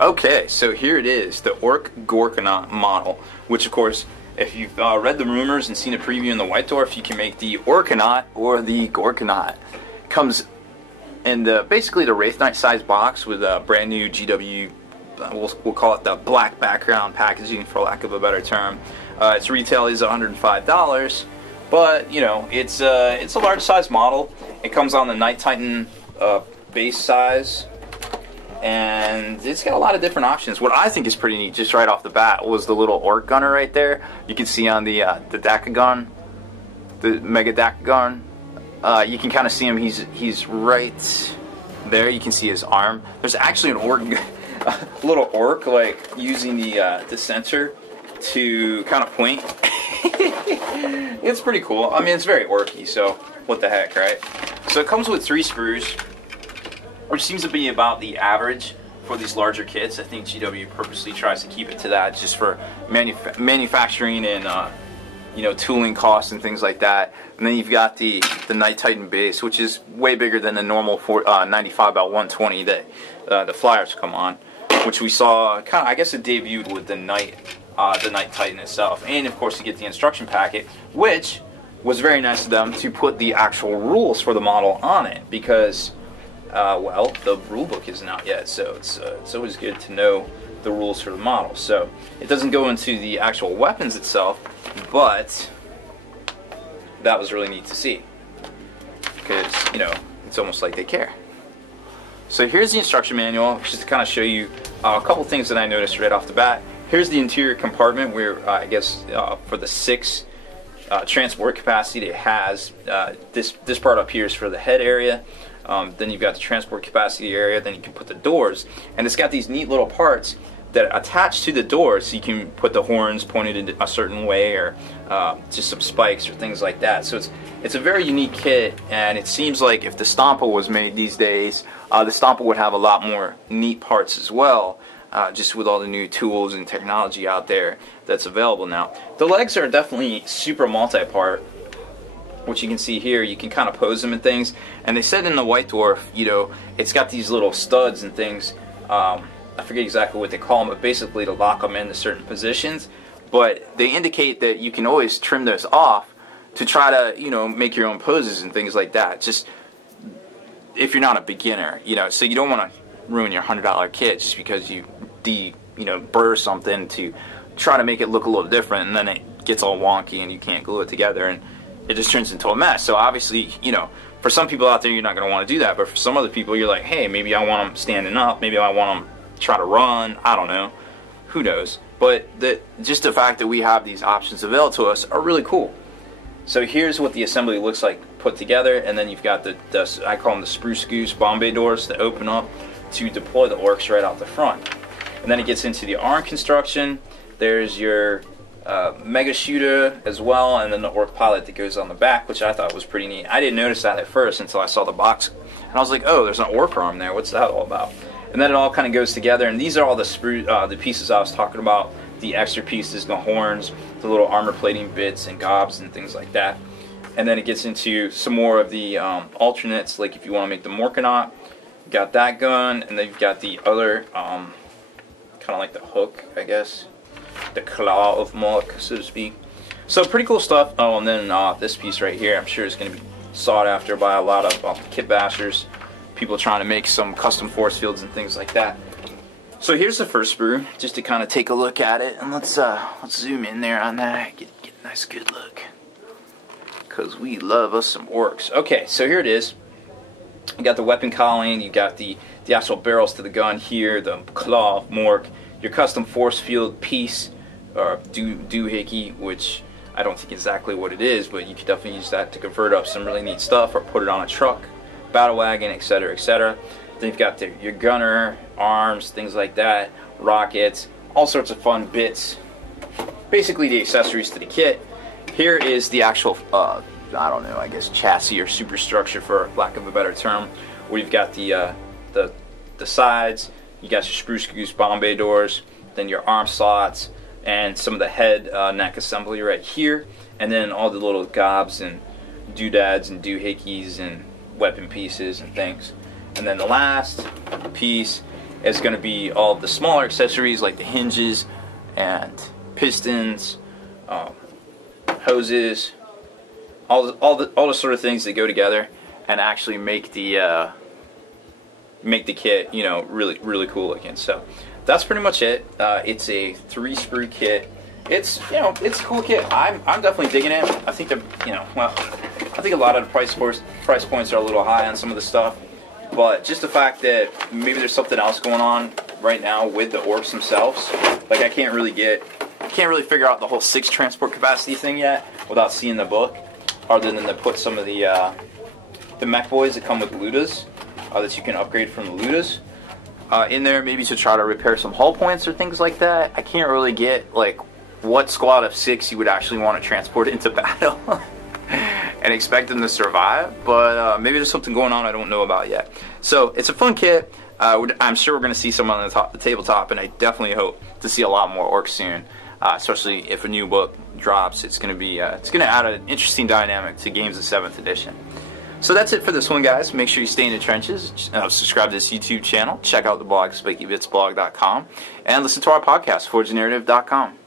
Okay, so here it is, the Ork Gorkanaut model, which of course, if you've read the rumors and seen a preview in the White Dwarf, you can make the Orkanaut or the Gorkanaut. Comes in basically the Wraith Knight size box with a brand new GW, we'll call it the black background packaging for lack of a better term. Its retail is $105, but you know, it's a large size model. It comes on the Knight Titan base size. And it's got a lot of different options. What I think is pretty neat, just right off the bat, was the little Ork gunner right there. You can see on the Dakagon, the Mega Dakagon. You can kind of see him. He's right there. You can see his arm. There's actually an Ork, a little Ork, like using the sensor to kind of point. It's pretty cool. I mean, it's very Orky, so what the heck, right? So it comes with 3 screws, which seems to be about the average for these larger kits. I think GW purposely tries to keep it to that just for manufacturing and you know, tooling costs and things like that. And then you've got the Knight Titan base, which is way bigger than the normal 95 by 120 that the Flyers come on, which we saw kind of, I guess it debuted with the Knight Titan itself. And of course you get the instruction packet, which was very nice of them to put the actual rules for the model on it, because well, the rule book isn't out yet, so it's always good to know the rules for the model. So it doesn't go into the actual weapons itself, but that was really neat to see, because you know, it's almost like they care. So here's the instruction manual, just to kind of show you a couple things that I noticed right off the bat. Here's the interior compartment where I guess for the 6 transport capacity it has. This part up here is for the head area. Then you've got the transport capacity area, then you can put the doors, and it's got these neat little parts that attach to the doors, so you can put the horns pointed in a certain way, or just some spikes or things like that. So it's a very unique kit, and it seems like if the Stompa was made these days, the Stompa would have a lot more neat parts as well, just with all the new tools and technology out there that's available now. The legs are definitely super multi-part, which you can see here. You can kind of pose them and things, and they said in the White Dwarf, you know, it's got these little studs and things, I forget exactly what they call them, but basically to lock them into certain positions, but they indicate that you can always trim those off to try to, you know, make your own poses and things like that, just if you're not a beginner, you know. So you don't want to ruin your $100 kit just because you burr something to try to make it look a little different, and then it gets all wonky and you can't glue it together, and it just turns into a mess. So obviously, you know, for some people out there, you're not going to want to do that, but for some other people, you're like, hey, maybe I want them standing up, maybe I want them try to run, I don't know, who knows. But just the fact that we have these options available to us are really cool. So here's what the assembly looks like put together, and then you've got the I call them the Spruce Goose Bombay doors that open up to deploy the Orks right out the front. And then it gets into the arm construction. There's your Mega Shooter as well, and then the Ork pilot that goes on the back, which I thought was pretty neat. I didn't notice that at first until I saw the box, and I was like, oh, there's an Ork arm there, what's that all about? And then it all kind of goes together, and these are all the pieces I was talking about, the extra pieces, the horns, the little armor plating bits and gobs and things like that. And then it gets into some more of the alternates, like if you want to make the Morkanaut, you got that gun, and then you've got the other, kind of like the hook, I guess, the claw of Mork, so to speak. So pretty cool stuff. Oh, and then this piece right here, I'm sure is going to be sought after by a lot of kit bashers, people trying to make some custom force fields and things like that. So here's the first sprue, just to kind of take a look at it, and let's zoom in there on that, get a nice good look, because we love us some Orks. Okay, so here it is. You got the weapon cowling, you got the actual barrels to the gun here, the claw of Mork, your custom force field piece, or doohickey, which I don't think exactly what it is, but you could definitely use that to convert up some really neat stuff, or put it on a truck, battle wagon, etc., etc. Then you've got your gunner, arms, things like that, rockets, all sorts of fun bits. Basically the accessories to the kit. Here is the actual, I don't know, I guess chassis or superstructure, for lack of a better term, where you've got the sides, you got your Spruce Goose Bombay doors, then your arm slots, and some of the head neck assembly right here, and then all the little gobs and doodads and doohickeys and weapon pieces and things. And then the last piece is going to be all of the smaller accessories like the hinges and pistons, hoses, all the sort of things that go together and actually make the kit, you know, really cool looking. So that's pretty much it. It's a 3-sprue kit. It's, you know, it's a cool kit. I'm definitely digging it. I think you know, well, I think a lot of the price points are a little high on some of the stuff, but just the fact that maybe there's something else going on right now with the Orks themselves. Like I can't really figure out the whole 6 transport capacity thing yet without seeing the book, other than to put some of the mech boys that come with Ludas that you can upgrade from the Ludas in there, maybe to try to repair some hull points or things like that. I can't really get like what squad of 6 you would actually want to transport into battle and expect them to survive, but maybe there's something going on I don't know about yet. So it's a fun kit. I'm sure we're going to see some on the tabletop, and I definitely hope to see a lot more Orks soon, especially if a new book drops. It's going to add an interesting dynamic to games of 7th edition. So that's it for this one, guys. Make sure you stay in the trenches, subscribe to this YouTube channel, check out the blog, SpikeyBitsblog.com, and listen to our podcast, ForgeNarrative.com.